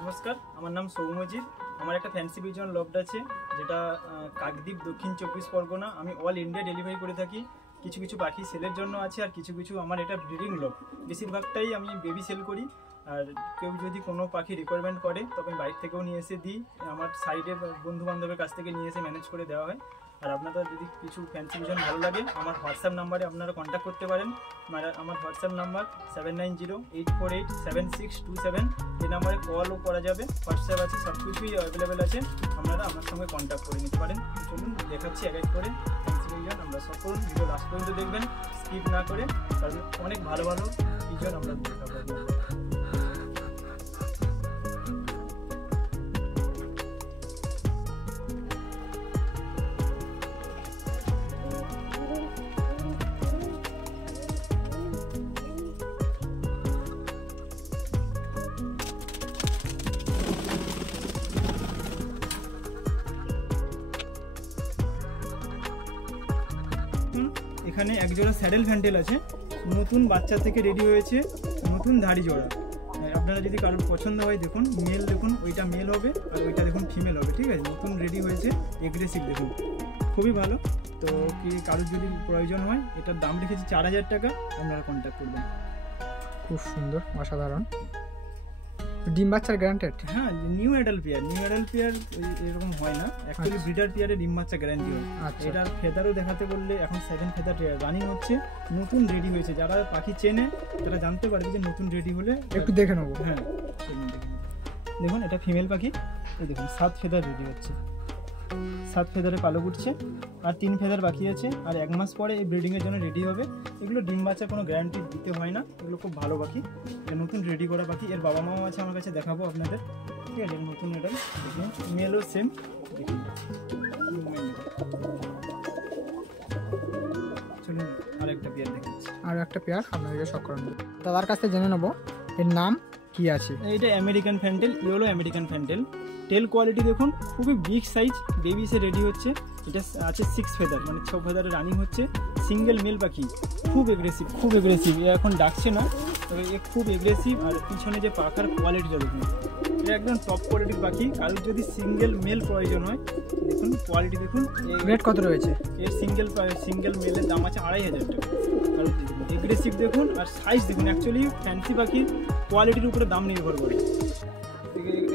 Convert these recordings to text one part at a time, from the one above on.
নমস্কার, আমার নাম সৌম্যজিৎ। আমার একটা ফ্যান্সি পিজন লফট আছে, যেটা কাকদ্বীপ, দক্ষিণ 24 পরগনা। আমি অল ইন্ডিয়া ডেলিভারি করে থাকি। কিছু কিছু পাখি সেলের জন্য আছে, আর কিছু কিছু আমার এটা ব্রিডিং লফট। বেশিরভাগটাই আমি বেবি সেল করি। আর কেউ যদি কোনো পাখি রিকোয়ারমেন্ট করে তবে আমি বাইরে থেকেও নিয়ে এসে দিই। আমার সাইডে বন্ধু বান্ধবের কাছ থেকে নিয়ে এসে ম্যানেজ করে দেওয়া হয়। আর আপনাদের যদি কিছু ফ্যান্সি পিজন ভালো লাগে, আমার হোয়াটসঅ্যাপ নাম্বারে আপনারা কন্ট্যাক্ট করতে পারেন। আমার হোয়াটসঅ্যাপ নাম্বার 7908487627। এই নাম্বারে কলও করা যাবে, হোয়াটসঅ্যাপ আছে, সব কিছুই অ্যাভেলেবেল আছে। আপনারা আমার সঙ্গে কন্ট্যাক্ট করে নিতে পারেন। চলুন দেখাচ্ছি এক এক করে ফ্যান্সি পিজন। আমরা সকল ভিডিও লাস্ট পর্যন্ত দেখবেন, স্কিপ না করে, কারণ অনেক ভালো ভালো পিজন আমরা দেখাবো। এখানে একজোড়া স্যাডেল ফ্যান্টেল আছে, নতুন বাচ্চা থেকে রেডি হয়েছে, নতুন ধাড়ি জোড়া। আপনারা যদি কারোর পছন্দ হয়, দেখুন মেল, দেখুন ওইটা মেল হবে আর ওইটা দেখুন ফিমেল হবে, ঠিক আছে। নতুন রেডি হয়েছে, এগ্রেসিভ, দেখুন খুবই ভালো। তো কি কারোর যদি প্রয়োজন হয়, এটার দাম রেখেছি 4000 টাকা, আপনারা কন্ট্যাক্ট করবেন। খুব সুন্দর, অসাধারণ। ডিম বাচ্চার গ্যারান্টেড? হ্যাঁ, নিউ অ্যাডাল্ট পেয়ার এরকম হয় না। অ্যাকচুয়ালি ব্রিডার পেয়ারে ডিম বাচ্চা গ্যারান্টি হয়। এটার ফেদারও দেখাতে বললে এখন 7 ফেদার রানিং হচ্ছে, নতুন রেডি হয়েছে। যারা পাখি চেনে তারা জানতে পারবে যে নতুন রেডি হলে। একটু দেখে নেবো। হ্যাঁ, দেখুন এটা ফিমেল পাখি, এই দেখুন 7 ফেদার রেডি হচ্ছে, 7 ফেদারে পালক উঠছে, আর 3 ফেদার বাকি আছে। আর 1 মাস পরে এই ব্রিডিংয়ের জন্য রেডি হবে। এগুলো ডিম বাচ্চা কোনো গ্যারান্টি দিতে হয় না, এগুলো খুব ভালো পাখি, নতুন রেডি করা পাখি। এর বাবা মাও আছে আমার কাছে, দেখাবো আপনাদের, ঠিক আছে। নতুন এটা দেখুন, মেলও সেম, দেখুন। চলুন আরেকটা পেয়ার দেখাচ্ছি। আর একটা পেয়ার আপনাদেরকে শখ করে নেবো। দাদার কাছে জেনে নেবো এর নাম কি আছে। এইটা American fantail, yellow American fantail. Tail quality দেখুন, খুবই বিগ সাইজ, বেবি সে রেডি হচ্ছে। এটা আছে 6 ফেদার, মানে 6 ফেদারে রানিং হচ্ছে। সিঙ্গেল মেল পাখি, খুব এগ্রেসিভ। এ এখন ডাকছে না, তবে এ খুব এগ্রেসিভ। আর পিছনে যে পাখার কোয়ালিটিটা দেখুন, এটা একদম টপ কোয়ালিটির পাখি। কারোর যদি সিঙ্গেল মেল প্রয়োজন হয়, দেখুন কোয়ালিটি দেখুন। রেট কত রয়েছে এর? সিঙ্গেল মেলের দাম আছে 2500 টাকা। কারণ এগ্রেসিভ দেখুন, আর সাইজ দেখুন। অ্যাকচুয়ালি ফ্যান্সি পাখির কোয়ালিটির উপরে দাম নির্ভর করে।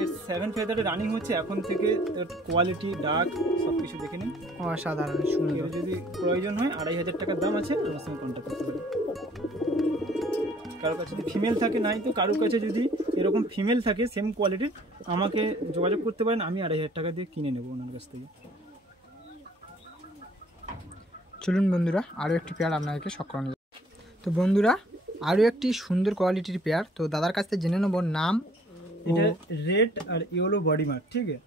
এর 7 ফেদারে রানিং হচ্ছে এখন থেকে। এর কোয়ালিটি, ডাক, সব কিছু দেখে নিন, অসাধারণ সুন্দর। যদি প্রয়োজন হয় 2500 টাকার দাম আছে, আমার সঙ্গে কন্ট্যাক্ট করতে পারেন। কারোর কাছে যদি ফিমেল থাকে, নাই তো কারোর কাছে যদি এরকম ফিমেল থাকে সেম কোয়ালিটির, আমাকে যোগাযোগ করতে পারেন। আমি 2500 টাকা দিয়ে কিনে নেবো ওনার কাছ থেকে। চলুন বন্ধুরা, আরও একটি পেয়ার আপনাদেরকে শখ করে নেব। তো বন্ধুরা, আরও একটি সুন্দর কোয়ালিটির পেয়ার। তো দাদার কাছ থেকে জেনে নেবো নাম। এটা রেড আর ইয়েলো বডি মার্ক, ঠিক আছে।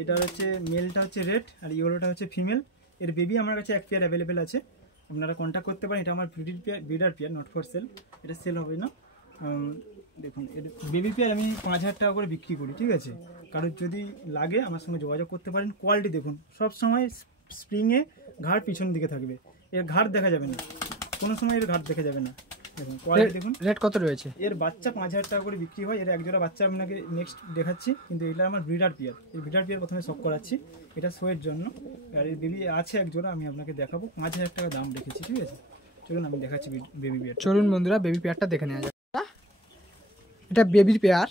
এটা হচ্ছে মেলটা হচ্ছে রেড আর ইয়েলোটা হচ্ছে ফিমেল। এর বেবি আমার কাছে এক পেয়ার অ্যাভেলেবেল আছে, আপনারা কন্ট্যাক্ট করতে পারেন। এটা আমার breeder pair, not for sale, এটা সেল হবে না। দেখুন এর বেবি পেয়ার আমি 5000 টাকা করে বিক্রি করি, ঠিক আছে। কারোর যদি লাগে আমার সঙ্গে যোগাযোগ করতে পারেন। কোয়ালিটি দেখুন, সব সময় স্প্রিংয়ে ঘাড় পিছন দিকে থাকবে, এর ঘাড় দেখা যাবে না, কোনো সময় এর ঘাড় দেখা যাবে না। দেখুন কোয়ালিটি দেখুন। রেট কত রয়েছে? এর বাচ্চা 5000 টাকা করে বিক্রি হয়। এর একজোড়া বাচ্চা আপনাকে নেক্সট দেখাচ্ছি, কিন্তু এটা আমার ব্রিডার পেয়ার। এই ব্রিডার পেয়ার প্রথমে শখ করাচ্ছি, এটা শোয়ের জন্য। আর এই বেবি আছে একজোড়া, আমি আপনাকে দেখাবো। 5000 টাকা দাম রেখেছি, ঠিক আছে। চলুন আমি দেখাচ্ছি বেবি পেয়ার। চলুন বন্ধুরা, বেবি পেয়ারটা দেখে নেওয়া যাক। এটা বেবির পেয়ার,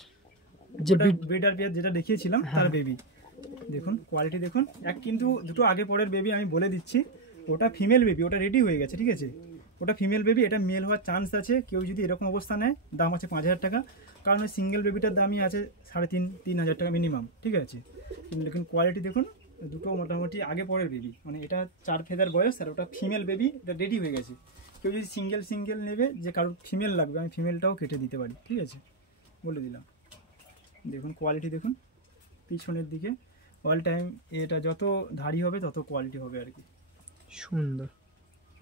যে ব্রিডার পেয়ার যেটা দেখিয়েছিলাম তার বেবি। দেখুন কোয়ালিটি দেখুন। কিন্তু দুটো আগে পরের বেবি আমি বলে দিচ্ছি, ওটা ফিমেল বেবি, ওটা রেডি হয়ে গেছে, ঠিক আছে। ওটা ফিমেল বেবি, এটা মেল হওয়ার চান্স আছে। কেউ যদি এরকম অবস্থা নেয়, দাম আছে 5000 টাকা। কারণ ওই সিঙ্গেল বেবিটার দামই আছে 3500-3000 টাকা মিনিমাম, ঠিক আছে। কিন্তু দেখুন কোয়ালিটি দেখুন, দুটো মোটামুটি আগে পরের বেবি, মানে এটা 4 ফেদার বয়স, আর ওটা ফিমেল বেবি, এটা রেডি হয়ে গেছে। কেউ যদি সিঙ্গেল নেবে, যে কারোর ফিমেল লাগবে, আমি ফিমেলটাও কেটে দিতে পারি, ঠিক আছে, বলে দিলাম। দেখুন কোয়ালিটি দেখুন, পিছনের দিকে অল টাইম এটা যত ধাড়ি হবে তত কোয়ালিটি হবে আর কি। সুন্দর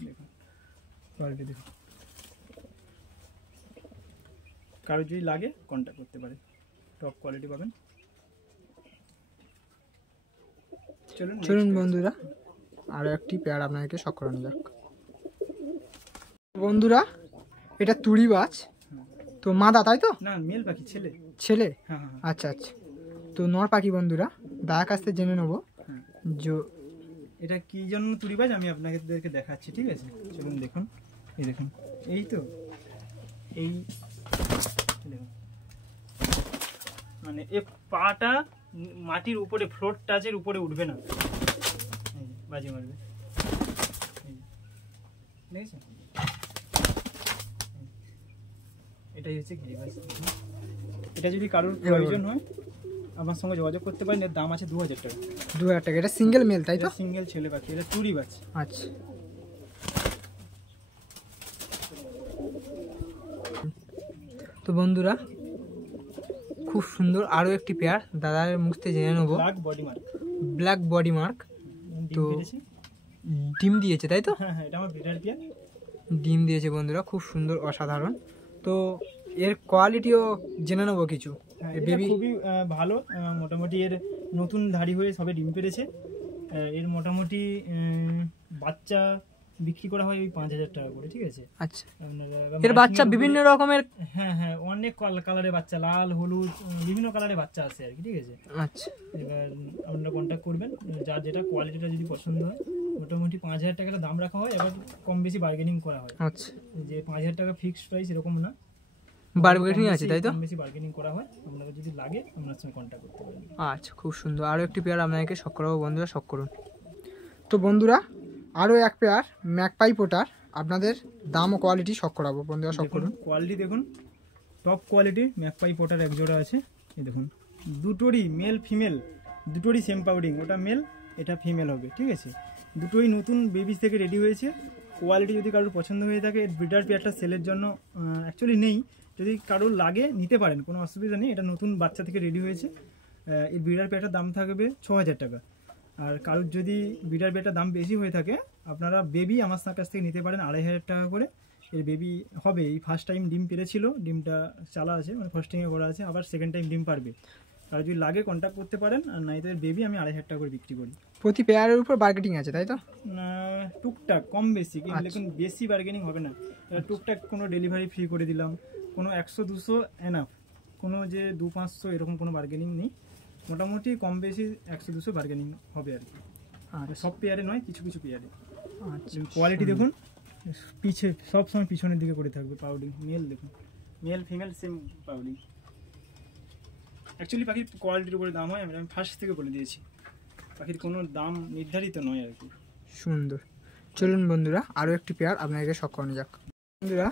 দেখুন কোয়ালিটি দেখুন। কারো যদি লাগে কন্ট্যাক্ট করতে পারে, টপ কোয়ালিটি পাবেন। চলুন বন্ধুরা, আরও একটি পেয়ার আপনাদেরকে শখ করানো যাক। বন্ধুরা, এটা তুড়ি বাজ। তো তো মাদা তাই তো? না মেল পাখি, ছেলে। ছেলে? হ্যাঁ হ্যাঁ আচ্ছা আচ্ছা। তো নর পাখি বন্ধুরা দাদার কাছ থেকে জেনে নেবো হ্যাঁ। যে এটা কি জন্য তুড়িবাজ আমি আপনাদেরকে দেখাচ্ছি, ঠিক আছে? চলুন দেখুন, এই দেখুন, এই তো এই দেখুন, মানে এ পাটা মাটির উপরে, ফ্লোর টাচের উপরে উঠবে না, বাজি মারবে। দেখেছেন? এটাই হচ্ছে গিরিবাজ। এটা যদি কারোর প্রয়োজন হয় আমার সঙ্গে যোগাযোগ করতে পারেন। এর দাম আছে 2000 টাকা। 2000 টাকা। এটা সিঙ্গেল মেল তাই তো? সিঙ্গেল ছেলে পাখি, এটা তুড়িবাজ। আচ্ছা। তো বন্ধুরা খুব সুন্দর আরও একটি পেয়ার দাদার মুখ থেকে জেনে নেবো। Black body mark. Black body mark. তো ডিম দিয়েছে তাই তো? হ্যাঁ হ্যাঁ, এটা আমার ব্রিডার পেয়ার। ডিম দিয়েছে বন্ধুরা, খুব সুন্দর, অসাধারণ। তো এর কোয়ালিটিও জেনে নেবো কিছু। বেবি খুবই ভালো, মোটামুটি এর নতুন ধাড়ি হয়ে সবে ডিম পেড়েছে। এর মোটামুটি বাচ্চা বিক্রি করা হয় ওই 5000 টাকা করে, ঠিক আছে? আচ্ছা। আপনারা এর বাচ্চা বিভিন্ন রকমের? হ্যাঁ হ্যাঁ, অনেক কালারের বাচ্চা, লাল হলুদ বিভিন্ন কালারের বাচ্চা আছে আর কি, ঠিক আছে? আচ্ছা। এবার আপনারা কন্ট্যাক্ট করবেন, যার যেটা কোয়ালিটিটা যদি পছন্দ হয়। মোটামুটি 5000 টাকা দাম রাখা হয়, এবার কম বেশি বার্গেনিং করা হয়। আচ্ছা। যে 5000 টাকা ফিক্সড প্রাইস এরকম না, বার্গেনিং আছে তাই তো? কম বেশি বার্গেনিং করা হয়। আপনারা যদি লাগে আপনার সঙ্গে কন্ট্যাক্ট করতে পারেন। আচ্ছা, খুব সুন্দর। আরও একটি পেয়ার আপনাকে শখ করাবো বন্ধুরা, শখ করুন। তো বন্ধুরা আরও এক পেয়ার ম্যাকপাই পোটার, আপনাদের দাম ও কোয়ালিটি শখ করাবো বন্ধুরা, শখ করুন। কোয়ালিটি দেখুন, টপ কোয়ালিটি ম্যাকপাই পোটার এক জোড়া আছে। এই দেখুন, দুটোরই মেল ফিমেল দুটোরই সেম পাউডিং। ওটা মেল, এটা ফিমেল হবে, ঠিক আছে? দুটোই নতুন বেবিস থেকে রেডি হয়েছে। কোয়ালিটি যদি কারোর পছন্দ হয়ে থাকে, ব্রিডার পেয়ারটা সেলের জন্য অ্যাকচুয়ালি নেই, যদি কারোর লাগে নিতে পারেন, কোনো অসুবিধা নেই। এটা নতুন বাচ্চা থেকে রেডি হয়েছে। এই ব্রিডার পেয়ারটার দাম থাকবে 6000 টাকা। আর কারোর যদি ব্রিডার পেয়ারটার দাম বেশি হয়ে থাকে, আপনারা বেবি আমার কাছ থেকে নিতে পারেন 2500 টাকা করে। এর বেবি হবে, এই ফার্স্ট টাইম ডিম পেরেছিল, ডিমটা চালা আছে, মানে ফার্স্টিংয়ে করা আছে, আবার সেকেন্ড টাইম ডিম পারবে। আর যদি লাগে কন্ট্যাক্ট করতে পারেন, আর নাই তো এর বেবি আমি 2500 টাকা করে বিক্রি করি। প্রতি পেয়ারের উপর বার্গেনিং আছে তাই তো? টুকটাক কম বেশি, কিন্তু দেখুন বেশি বার্গেনিং হবে না। টুকটাক কোনো ডেলিভারি ফ্রি করে দিলাম, কোনো 100-200 এনাফ, কোনো যে 200-500 এরকম কোনো বার্গেনিং নেই। মোটামুটি কম বেশি 100-200 বার্গেনিং হবে আর কি। সব পেয়ারে নয়, কিছু কিছু পেয়ারে। আচ্ছা। কোয়ালিটি দেখুন, পিছে সব সময় পিছনের দিকে করে থাকবে পাউডিং। মেল দেখুন, মেল ফিমেল সেম পাউডিং। অ্যাকচুয়ালি পাখির কোয়ালিটির উপরে দাম হয়, আমি ফার্স্ট থেকে বলে দিয়েছি, পাখির কোনো দাম নির্ধারিত নয় আর কি। সুন্দর। চলুন বন্ধুরা আরও একটি পেয়ার আপনাদেরকে শখ করানো যাক। বন্ধুরা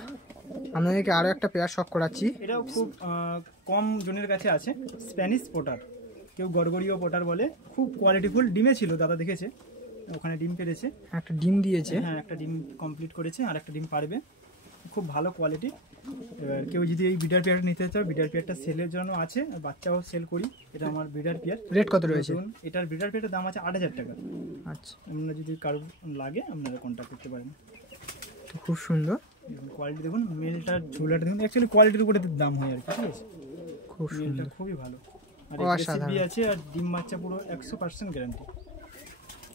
আপনাদেরকে আরও একটা পেয়ার শখ করাচ্ছি। এটাও খুব কম জনের কাছে আছে, স্প্যানিশ পোটার, কেউ গড়গড়িও পোটার বলে। খুব কোয়ালিটিফুল, ডিমে ছিল, দাদা দেখেছে, ওখানে ডিম পেরেছে। একটা ডিম দিয়েছে? হ্যাঁ, একটা ডিম কমপ্লিট করেছে, আর একটা ডিম পারবে। খুব ভালো কোয়ালিটি। এবার কেউ যদি এই ব্রিডার পেয়ারটা নিতে চায়, ব্রিডার পেয়ারটা সেলের জন্য আছে, আর বাচ্চাও সেল করি। এটা আমার ব্রিডার পেয়ার। রেট কত রয়েছে? এটার ব্রিডার পেয়ারটার দাম আছে 8000 টাকা। আচ্ছা। আপনারা যদি কারোর লাগে আপনারা কন্ট্যাক্ট করতে পারেন। তো খুব সুন্দর। দেখুন কোয়ালিটি দেখুন, মেলটার ঝোলাটা দেখুন, অ্যাকচুয়ালি কোয়ালিটির উপরে দাম হয় আর কি, ঠিক আছে? খুব মেলটা সুন্দর, খুবই ভালো, আর অসাধারণ এগ্রেসিভ আছে, আর ডিম বাচ্চা পুরো 100% গ্যারান্টি।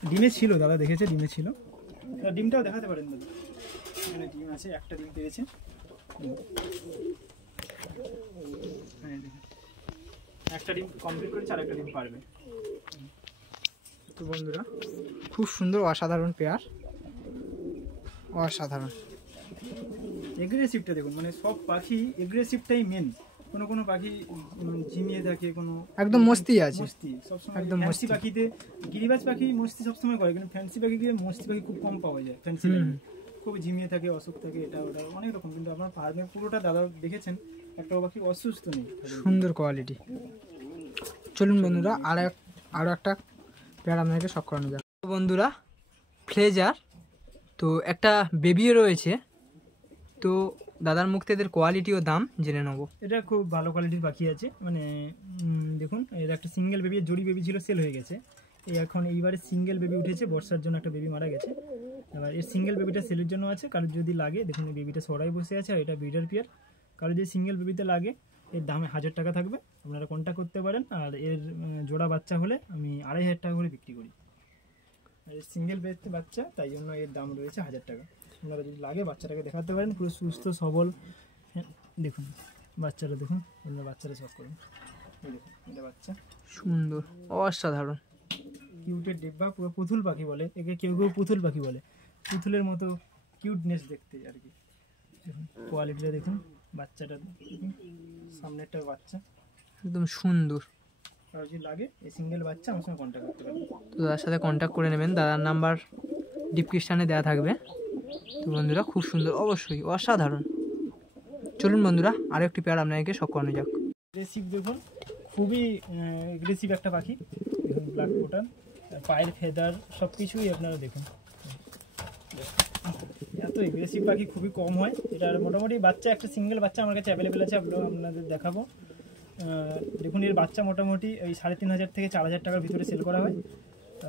ডিমে ছিল, দাদা দেখেছে, ডিমে ছিল। ডিমটাও দেখাতে পারেন দাদা, এখানে ডিম আছে, একটা ডিম পেয়েছে। একটা ডিম কমপ্লিট করেছে, আর একটা ডিম পারবে। তো বন্ধুরা খুব সুন্দর, অসাধারণ পেয়ার, অসাধারণ। এগ্রেসিভটা দেখুন, মানে সব পাখি এগ্রেসিভটাই মেন। কোনো কোনো পাখি ঝিমিয়ে থাকে, কোনো একদম মস্তি আছে, মস্তি সবসময়। একদম ফ্যান্সি পাখিতে, গিরিবাজ পাখি মস্তি সবসময় করে, কিন্তু ফ্যান্সি পাখিতে মস্তি পাখি খুব কম পাওয়া যায়। ফ্যান্সি পাখি খুব ঝিমিয়ে থাকে, অসুখ থাকে, এটা ওটা অনেক রকম। কিন্তু আপনার ফার্মে পুরোটা দাদা দেখেছেন, একটা পাখি অসুস্থ নেই। সুন্দর কোয়ালিটি। চলুন বন্ধুরা আরও একটা পেয়ার আপনাদেরকে শখ করানো যাক। বন্ধুরা ফ্লেজার, তো একটা বেবিও রয়েছে, তো দাদার মুখ থেকে এদের কোয়ালিটি ও দাম জেনে নেবো। এটা খুব ভালো কোয়ালিটির পাখি আছে, মানে দেখুন, এর একটা সিঙ্গেল বেবি, জোড়ি বেবি ছিল, সেল হয়ে গেছে। এখন এইবারে সিঙ্গেল বেবি উঠেছে, বর্ষার জন্য একটা বেবি মারা গেছে। এবার এর সিঙ্গেল বেবিটা সেলের জন্য আছে, কারোর যদি লাগে দেখুন, এই বেবিটা সরাই বসে আছে, আর এটা ব্রিডার পেয়ার। কারোর যদি সিঙ্গেল বেবিতে লাগে, এর দামে 1000 টাকা থাকবে, আপনারা কন্ট্যাক্ট করতে পারেন। আর এর জোড়া বাচ্চা হলে আমি 2500 টাকা করে বিক্রি করি। আর সিঙ্গেল বাচ্চা, তাই জন্য এর দাম রয়েছে 1000 টাকা। আপনারা যদি লাগে বাচ্চাটাকে দেখাতে পারেন, পুরো সুস্থ সবল। হ্যাঁ দেখুন, বাচ্চাটা দেখুন, আপনার বাচ্চাটা চক করুন, এই দেখুন এটা বাচ্চা, সুন্দর, অসাধারণ। কিউটের ডিব্বা, পুরো পুতুল পাখি বলে একে, কেউ কেউ পুতুল পাখি বলে, পুতুলের মতো কিউটনেস দেখতে আর কি। দেখুন কোয়ালিটিটা দেখুন, বাচ্চাটা দেখুন, সামনেরটা বাচ্চা একদম সুন্দর। আর যদি লাগে এই সিঙ্গেল বাচ্চা আমার সঙ্গে কন্ট্যাক্ট করতে পারেন। তো দাদার সাথে কন্ট্যাক্ট করে নেবেন, দাদার নাম্বার ডিসক্রিপশানে দেওয়া থাকবে। তো বন্ধুরা খুব সুন্দর, অবশ্যই অসাধারণ। চলুন বন্ধুরা আরও একটি পেয়ার আপনাকে শখ করানো যাক। এগ্রেসিভ দেখুন, খুবই এগ্রেসিভ একটা পাখি দেখুন, ব্ল্যাক কোটার, পায়ের ফেদার সব কিছুই আপনারা দেখুন, এত এগ্রেসিভ পাখি খুবই কম হয়। এটার মোটামুটি বাচ্চা একটা সিঙ্গেল বাচ্চা আমার কাছে অ্যাভেলেবেল আছে, আপনাদের দেখাবো। দেখুন এর বাচ্চা মোটামুটি ওই 3500 থেকে 4000 টাকার ভিতরে সেল করা হয়।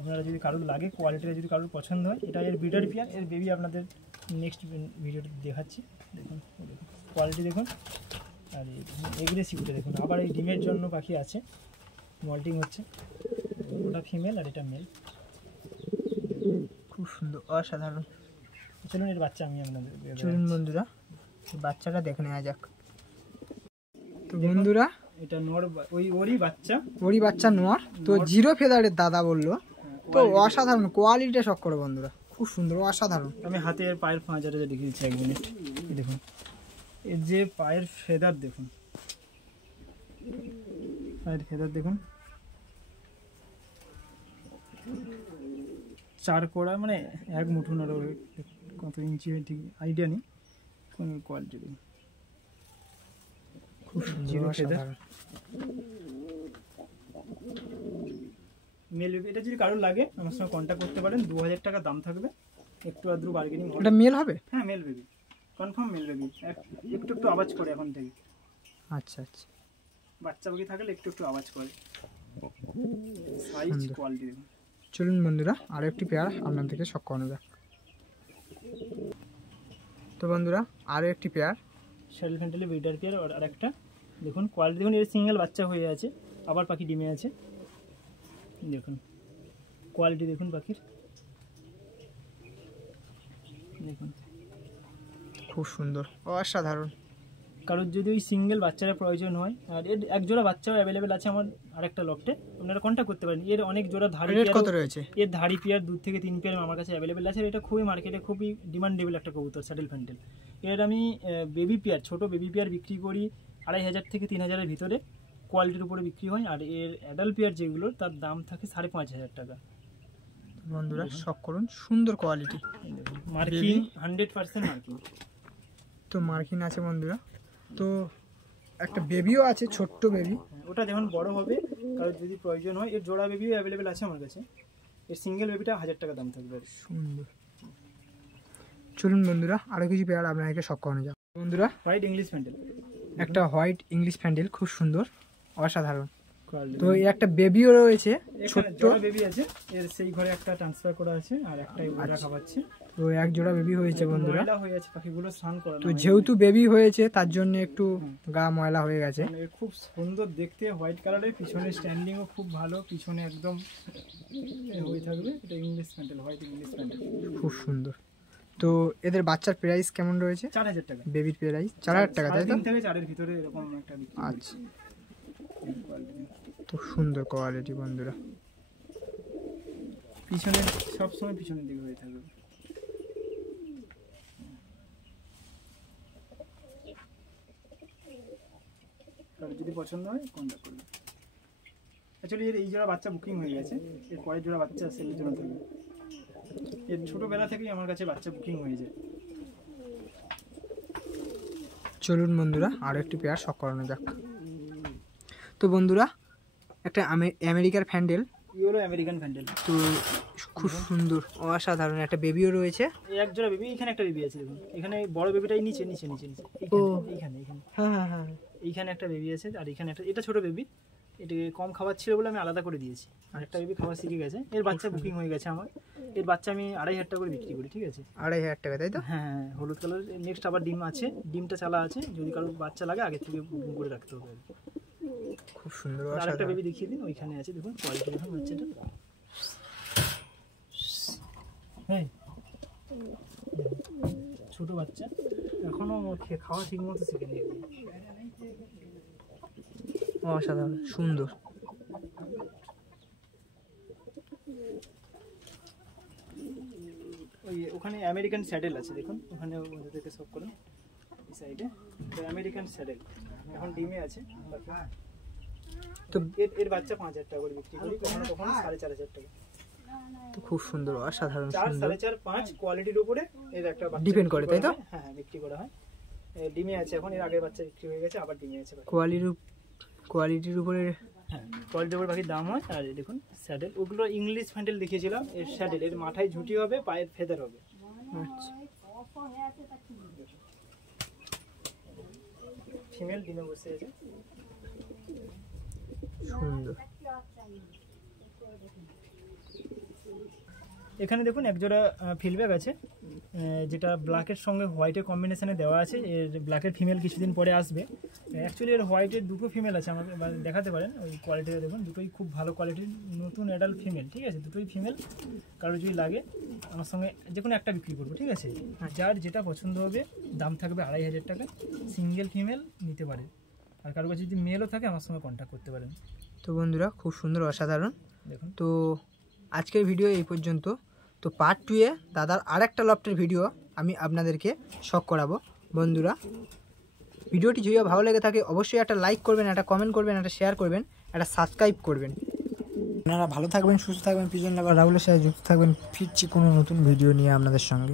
আপনারা যদি কারোর লাগে, কোয়ালিটিটা যদি কারোর পছন্দ হয়, এটা এর ব্রিডার পেয়ার, এর বেবি আপনাদের নেক্সট ভিডিওতে দেখাচ্ছি। দেখুন কোয়ালিটি দেখুন, আর এগ্রেসিভটা দেখুন। আবার এই ডিমের জন্য পাখি আছে, মল্টিং হচ্ছে, ওটা ফিমেল আর এটা মেল। খুব সুন্দর, অসাধারণ। চলুন এর বাচ্চা আমি আপনাদের চলুন বন্ধুরা বাচ্চাটা দেখে নেওয়া যাক। তো বন্ধুরা এটা নর, ওরই বাচ্চা, ওরই বাচ্চা নর। তো জিরো ফেদারের দাদা বললো, তো অসাধারণ কোয়ালিটিটা শখ করে বন্ধুরা, খুব সুন্দর, অসাধারণ। আমি হাতে এর পায়ের পাঁজাটা দেখিয়ে দিচ্ছি, 1 মিনিট। দেখুন এর যে পায়ের ফেদার দেখুন, পায়ের ফেদার দেখুন, 4 কোড়া, মানে 1 মুঠো না, কত ইঞ্চি ঠিক আইডিয়া নেই, কোন কোয়ালিটি দেখুন, খুব সুন্দর, জিরো ফেদার অসাধারণ। Male baby. এটা যদি কারোর লাগে আমার সঙ্গে কন্ট্যাক্ট করতে পারেন, 2000 টাকা দাম থাকবে, একটু আদ্রু বার্গেনিং হবে। এটা মেল হবে? হ্যাঁ male baby, confirm male baby. একটু একটু আওয়াজ করে এখন থেকে, আচ্ছা আচ্ছা, বাচ্চা পাখি থাকলে একটু একটু আওয়াজ করে। সাইজ কোয়ালিটি দেখুন। চলুন বন্ধুরা আরও একটি পেয়ার আপনাদেরকে শখ করানো যাক। তো বন্ধুরা আরও একটি পেয়ার শ্যাডেল ফ্যান্টেলি ব্রিডার পেয়ার, আর একটা দেখুন কোয়ালিটি দেখুন, এর সিঙ্গেল বাচ্চা হয়ে আছে, আবার পাখি ডিমে আছে। দেখুন কোয়ালিটি দেখুন পাখির, দেখুন খুব সুন্দর, অসাধারণ। কারোর যদি ওই সিঙ্গেল বাচ্চারা প্রয়োজন হয়, আর এর এক জোড়া বাচ্চাও অ্যাভেলেবেল আছে আমার আরেকটা লফটে, আপনারা কন্ট্যাক্ট করতে পারেন। এর অনেক জোড়া ধাড়ি রেট পেয়ার, কত রয়েছে? এর ধাড়ি পেয়ার 2 থেকে 3 পেয়ার আমার কাছে অ্যাভেলেবেল আছে। এটা খুবই মার্কেটে খুবই ডিমান্ডেবল একটা কবুতর, স্যাডেল ফ্যান্টেল। এর আমি বেবি পেয়ার, ছোট বেবি পেয়ার বিক্রি করি 2500 থেকে 3000-এর ভিতরে, কোয়ালিটির উপরে বিক্রি হয়। আর এর অ্যাডাল্ট পেয়ার যেগুলো, তার দাম থাকে 5500 টাকা। বন্ধুরা শখ করুন, সুন্দর কোয়ালিটি, মার্কিং 100% মার্কিং। তো মার্কিন আছে বন্ধুরা। তো একটা বেবিও আছে, ছোট্ট বেবি। ওটা যখন বড় হবে, কারোর যদি প্রয়োজন হয়, এর জোড়া বেবিও অ্যাভেলেবেল আছে আমার কাছে। এর সিঙ্গেল বেবিটা 1000 টাকা দাম থাকবে। সুন্দর। চলুন বন্ধুরা আরও কিছু পেয়ার আপনাকে শখ করানো যাক। বন্ধুরা হোয়াইট ইংলিশ ফ্যান্টেল, একটা হোয়াইট ইংলিশ ফ্যান্ডেল, খুব সুন্দর, অসাধারণ। কোয়ালিটি তো এর একটা বেবিও রয়েছে, ছোট্ট জোড়া বেবি আছে। এর সেই ঘরে একটা ট্রান্সফার করা আছে, আর একটাই ওরা খাওয়াচ্ছে। তো এক জোড়া বেবি হয়েছে বন্ধুরা। ময়লা হয়ে আছে, পাখিগুলো স্নান করা। তো যেহেতু বেবি হয়েছে তার জন্য একটু গা ময়লা হয়ে গেছে। খুব সুন্দর দেখতে, হোয়াইট কালারের, পিছনে স্ট্যান্ডিংও খুব ভালো, পিছনে একদম হয়ে থাকবে। এটা English fantail, white English fantail, খুব সুন্দর। তো এদের বাচ্চার প্রাইস কেমন রয়েছে? 4000 টাকা। বেবির প্রাইস 4000 টাকা, তাই তো? 3 থেকে 4-এর ভিতরে এরকম একটা বিক্রি। আচ্ছা, তো সুন্দর কোয়ালিটি বন্ধুরা। পিছনে সবসময় পিছনের দিকে হয়ে থাকবে। কারো যদি পছন্দ হয় কন্ট্যাক্ট করবে। অ্যাকচুয়ালি এর এই জোড়া বাচ্চা বুকিং হয়ে গেছে, এর পরের জোড়া বাচ্চা সেলের জন্য থাকবে। এর ছোটোবেলা থেকেই আমার কাছে বাচ্চা বুকিং হয়ে যায়। চলুন বন্ধুরা আরও একটি পেয়ার শখ করানো যাক। তো বন্ধুরা একটা আমেরিকার ফ্যান্ডেল, ইয়েলো আমেরিকান ফ্যান্টেল, তো খুব সুন্দর, অসাধারণ। একটা বেবিও রয়েছে, এই এক জোড়া বেবি। এখানে একটা বেবি আছে দেখুন, এখানে বড় বেবিটাই নিচে নিচে নিচে নিচে, এইখানে এইখানে হ্যাঁ হ্যাঁ হ্যাঁ, এইখানে একটা বেবি আছে, আর এখানে একটা, এটা ছোট বেবি, এটাকে কম খাবার ছিল বলে আমি আলাদা করে দিয়েছি। আর একটা বেবি খাবার শিখে গেছে, এর বাচ্চা বুকিং হয়ে গেছে আমার। এর বাচ্চা আমি 2500 টাকা করে বিক্রি করি, ঠিক আছে? 2500 টাকা, তাই তো? হ্যাঁ হ্যাঁ, হলুদ কালার। নেক্সট আবার ডিম আছে, ডিমটা চালা আছে, যদি কারো বাচ্চা লাগে আগে থেকে বুকিং করে রাখতে হবে। খুব সুন্দর, আর একটা অসাধারণ। বেবি দেখিয়ে দিন, ওইখানে আছে দেখুন, কোয়ালিটি দেখুন বাচ্চাটা। হ্যাঁ ছোট বাচ্চা, এখনো খাওয়া ঠিক মতো শিখেনি। অসাধারণ সুন্দর। ওই ওখানে আমেরিকান স্যাডেল আছে দেখুন, ওখানে ওদের থেকে সব করে এই সাইডে আমেরিকান স্যাডেল এখন ডিমে আছে। তো এর বাচ্চা 5,000 টাকা করে বিক্রি করি, কখনো কখনো 4,500 টাকা। তো খুব সুন্দর, অসাধারণ 4, সুন্দর। 4.5, 5 কোয়ালিটির উপরে এর একটা বাচ্চা ডিপেন্ড করে, তাই তো? হ্যাঁ হ্যাঁ, বিক্রি করা হয়। ডিমে আছে এখন, এর আগের বাচ্চা বিক্রি হয়ে গেছে, আবার ডিমে আছে। কোয়ালিটির উপরে, হ্যাঁ কোয়ালিটির উপরে বাকি দাম হয়। আর এই দেখুন স্যাডেল, ওগুলো ইংলিশ ফ্যান্ডেল দেখিয়েছিলাম, এর স্যাডেল, এর মাথায় ঝুঁটি হবে, পায়ের ফেদার হবে। আচ্ছা ফিমেল ডিমে বসে আছে, সুন্দর। এখানে দেখুন একজোড়া ফিলব্যাক আছে, যেটা ব্ল্যাকের সঙ্গে হোয়াইটের কম্বিনেশনে দেওয়া আছে। এর ব্ল্যাকের ফিমেল কিছুদিন পরে আসবে। অ্যাকচুয়ালি এর হোয়াইটের দুটো ফিমেল আছে, আমাকে দেখাতে পারেন। ওই কোয়ালিটিটা দেখুন, দুটোই খুব ভালো কোয়ালিটির নতুন অ্যাডাল্ট ফিমেল, ঠিক আছে? দুটোই ফিমেল। কারো যদি লাগে আমার সঙ্গে যে কোনো একটা বিক্রি করবো, ঠিক আছে? যার যেটা পছন্দ হবে, দাম থাকবে 2,500 টাকা, সিঙ্গেল ফিমেল নিতে পারে। আর কারো কাছে যদি মেলও থাকে আমার সঙ্গে কন্ট্যাক্ট করতে পারেন। তো বন্ধুরা খুব সুন্দর, অসাধারণ। দেখুন, তো আজকের ভিডিও এই পর্যন্ত। তো পার্ট 2-এ দাদার আরেকটা লফটের ভিডিও আমি আপনাদেরকে শখ করাবো। বন্ধুরা ভিডিওটি যদি ভালো লেগে থাকে অবশ্যই একটা লাইক করবেন, একটা কমেন্ট করবেন, একটা শেয়ার করবেন, একটা সাবস্ক্রাইব করবেন। আপনারা ভালো থাকবেন, সুস্থ থাকবেন, পিজন লাভার রাহুলের সাথে যুক্ত থাকবেন। ফিরছি কোনো নতুন ভিডিও নিয়ে আপনাদের সঙ্গে।